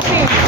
coffee.